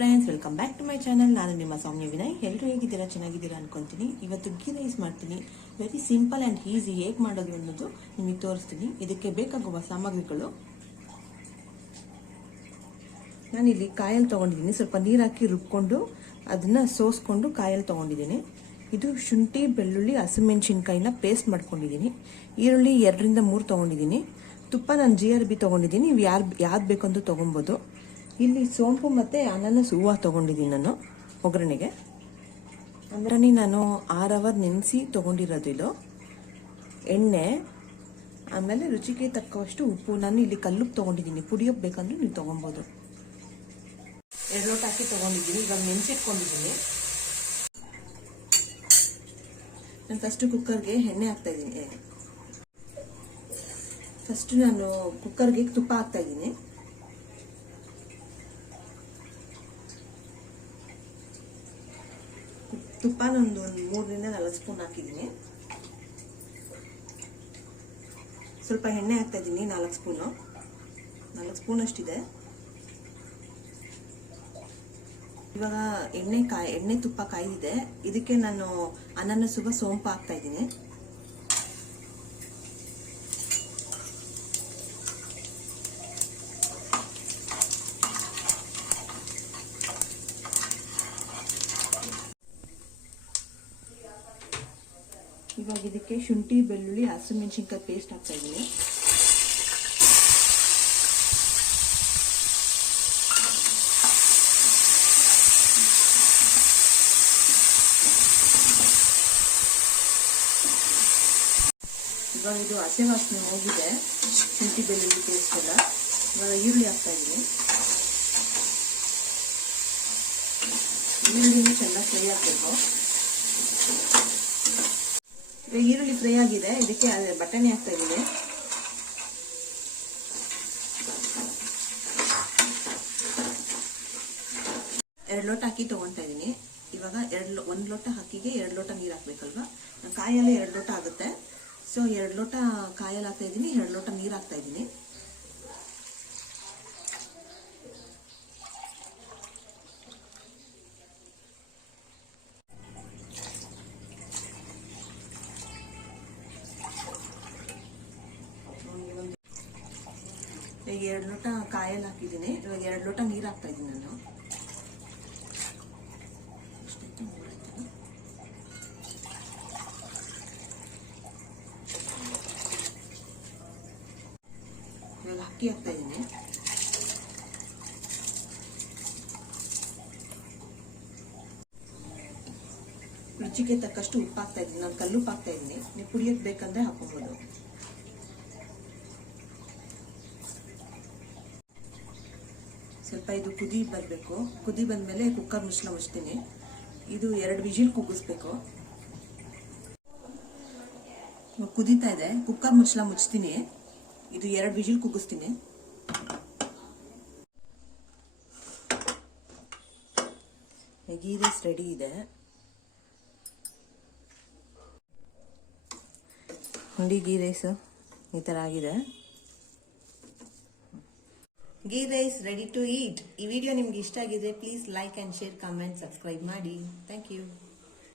Friends welcome back to my channel ನಾನು ನಿಮ್ಮ ಸೌಮ್ಯ ವಿನಯ್. ಎಲ್ಲರೂ ಹೇಗಿದ್ದೀರಾ? ಚೆನ್ನಾಗಿದ್ದೀರಾ ಅನ್ಕೊಂತೀನಿ. ಇವತ್ತು ಗೀ ರೈಸ್ ಮಾಡ್ತೀನಿ. ವೆರಿ ಸಿಂಪಲ್ ಆ್ಯಂಡ್ ಈಸಿ ಹೇಗೆ ಮಾಡೋದು ಅನ್ನೋದು ನಿಮಗೆ ತೋರಿಸ್ತೀನಿ. ಇದಕ್ಕೆ ಬೇಕಾಗುವ ಸಾಮಗ್ರಿಗಳು. ನಾನಿಲ್ಲಿ ಕಾಯಲ್ಲಿ ತೊಗೊಂಡಿದ್ದೀನಿ. ಸ್ವಲ್ಪ ನೀರು ಹಾಕಿ ರುಬ್ಕೊಂಡು ಅದನ್ನು ಸೋಸ್ಕೊಂಡು ಕಾಯಲ್ಲಿ ತೊಗೊಂಡಿದ್ದೀನಿ. ಇದು ಶುಂಠಿ, ಬೆಳ್ಳುಳ್ಳಿ, ಹಸಿಮೆಣ್ಸಿನ್ಕಾಯಿನ ಪೇಸ್ಟ್ ಮಾಡ್ಕೊಂಡಿದ್ದೀನಿ. ಈರುಳ್ಳಿ ಎರಡರಿಂದ ಮೂರು ತೊಗೊಂಡಿದ್ದೀನಿ. ತುಪ್ಪ ನಾನು ಜಿ ಆರ್ ಬಿ ತೊಗೊಂಡಿದ್ದೀನಿ. ನೀವು ಯಾರು ಯಾವ್ದು ಬೇಕಂತೂ ತೊಗೊಬೋದು. ಇಲ್ಲಿ ಸೋಂಪು ಮತ್ತು ಅನಾನಸ್ ಹೂವು ತೊಗೊಂಡಿದ್ದೀನಿ ನಾನು ಒಗ್ಗರಣೆಗೆ. ಅಂದ್ರೆ ನಾನು ಆರು ಅವರ್ ನೆನೆಸಿ ತೊಗೊಂಡಿರೋದು ಇದು. ಎಣ್ಣೆ, ಆಮೇಲೆ ರುಚಿಗೆ ತಕ್ಕವಷ್ಟು ಉಪ್ಪು. ನಾನು ಇಲ್ಲಿ ಕಲ್ಲುಪ್ಪು ತೊಗೊಂಡಿದ್ದೀನಿ. ಪುಡಿಯೊಪ್ಪು ಬೇಕಂದ್ರೆ ನೀವು ತೊಗೊಬೋದು. ಎರಡು ಲೋಟ ಹಾಕಿ ತೊಗೊಂಡಿದ್ದೀನಿ. ಇವಾಗ ನೆನೆಸಿಟ್ಕೊಂಡಿದ್ದೀನಿ ನಾನು ಫಸ್ಟು ಕುಕ್ಕರ್ಗೆ ಎಣ್ಣೆ ಹಾಕ್ತಾ ಇದ್ದೀನಿ. ಫಸ್ಟ್ ನಾನು ಕುಕ್ಕರ್ಗೆ ತುಪ್ಪ ಹಾಕ್ತಾ ಇದ್ದೀನಿ ತುಪ್ಪ ಒಂದು ಮೂರರಿಂದ ನಾಲ್ಕು ಸ್ಪೂನ್ ಹಾಕಿದ್ದೀನಿ. ಸ್ವಲ್ಪ ಎಣ್ಣೆ ಹಾಕ್ತಾಯಿದ್ದೀನಿ ನಾಲ್ಕು ಸ್ಪೂನು. ನಾಲ್ಕು ಸ್ಪೂನ್ ಅಷ್ಟಿದೆ. ಇವಾಗ ಎಣ್ಣೆ ಕಾಯಿ, ಎಣ್ಣೆ ತುಪ್ಪ ಕಾಯ್ದಿದೆ. ಇದಕ್ಕೆ ನಾನು ಅನಾನಸುಗ ಸೋಂಪು ಹಾಕ್ತಾ ಇವಾಗ ಇದಕ್ಕೆ ಶುಂಠಿ, ಬೆಳ್ಳುಳ್ಳಿ, ಹಸಿಮೆಣಸಿನ್ಕಾಯಿ ಪೇಸ್ಟ್ ಹಾಕ್ತಾ ಇದ್ದೀನಿ. ಇವಾಗ ಇದು ಹಸೆ ವಾಸನೆ ಹೋಗಿದೆ. ಶುಂಠಿ, ಬೆಳ್ಳುಳ್ಳಿ ಪೇಸ್ಟ್ ಎಲ್ಲ. ಇವಾಗ ಈರುಳ್ಳಿ ಹಾಕ್ತಾ ಇದ್ದೀನಿ. ಈರುಳ್ಳಿನೂ ಚೆನ್ನಾಗಿ ಫ್ರೈ ಆಗಬೇಕು. ಈರುಳ್ಳಿ ಫ್ರೈ ಆಗಿದೆ. ಇದಕ್ಕೆ ಬಟಾಣಿ ಹಾಕ್ತಾ ಇದ್ದೀನಿ. ಎರಡು ಲೋಟ ಅಕ್ಕಿ ತೊಗೊತಾ ಇದ್ದೀನಿ. ಇವಾಗ ಎರಡು ಒಂದು ಲೋಟ ಅಕ್ಕಿಗೆ ಎರಡು ಲೋಟ ನೀರು ಹಾಕ್ಬೇಕಲ್ವಾ? ಕಾಯಲ್ಲೇ ಎರಡು ಲೋಟ ಆಗುತ್ತೆ. ಸೊ ಎರಡು ಲೋಟ ಕಾಯಲ್ಲಿ ಹಾಕ್ತಾ ಇದ್ದೀನಿ. ಎರಡು ಲೋಟ ನೀರು ಹಾಕ್ತಾ ಇದ್ದೀನಿ. ಈಗ ಎರಡು ಲೋಟ ಕಾಯಲ್ಲಿ ಹಾಕಿದ್ದೀನಿ. ಇವಾಗ ಎರಡು ಲೋಟ ನೀರು ಹಾಕ್ತಾ ಇದ್ದೀನಿ ನಾನು. ಇವಾಗ ಅಕ್ಕಿ ಹಾಕ್ತಾ ಇದ್ದೀನಿ. ರುಚಿಗೆ ತಕ್ಕಷ್ಟು ಉಪ್ಪು ಹಾಕ್ತಾ ಇದ್ದೀನಿ. ನಾನು ಕಲ್ಲುಪ್ಪು ಹಾಕ್ತಾ ಇದ್ದೀನಿ. ನೀವು ಕುಡಿಯೋಕೆ ಬೇಕಂದ್ರೆ ಹಾಕೊಬೋದು ಸ್ವಲ್ಪ ಇದು ಕುದಿ ಬರಬೇಕು. ಕುದಿ ಬಂದಮೇಲೆ ಕುಕ್ಕರ್ ಮುಚ್ಚಳ ಮುಚ್ತೀನಿ. ಇದು ಎರಡು ವಿಜಿಲ್ ಕುಗ್ಗಿಸ್ಬೇಕು. ಕುದೀತಾ ಇದೆ. ಕುಕ್ಕರ್ ಮುಚ್ಚಳ ಮುಚ್ತೀನಿ. ಇದು ಎರಡು ವಿಜಿಲ್ ಕುಗ್ಗಿಸ್ತೀನಿ. ಗೀ ರೈಸ್ ರೆಡಿ ಇದೆ. ಹುಂಡಿ ಗೀ ರೈಸು ಈ ಥರ ಆಗಿದೆ. Ghee rice ready to eat ಈ ವಿಡಿಯೋ ನಿಮ್ಗೆ ಇಷ್ಟ ಆಗಿದೆ please like and share comment subscribe ಮಾಡಿ. Thank you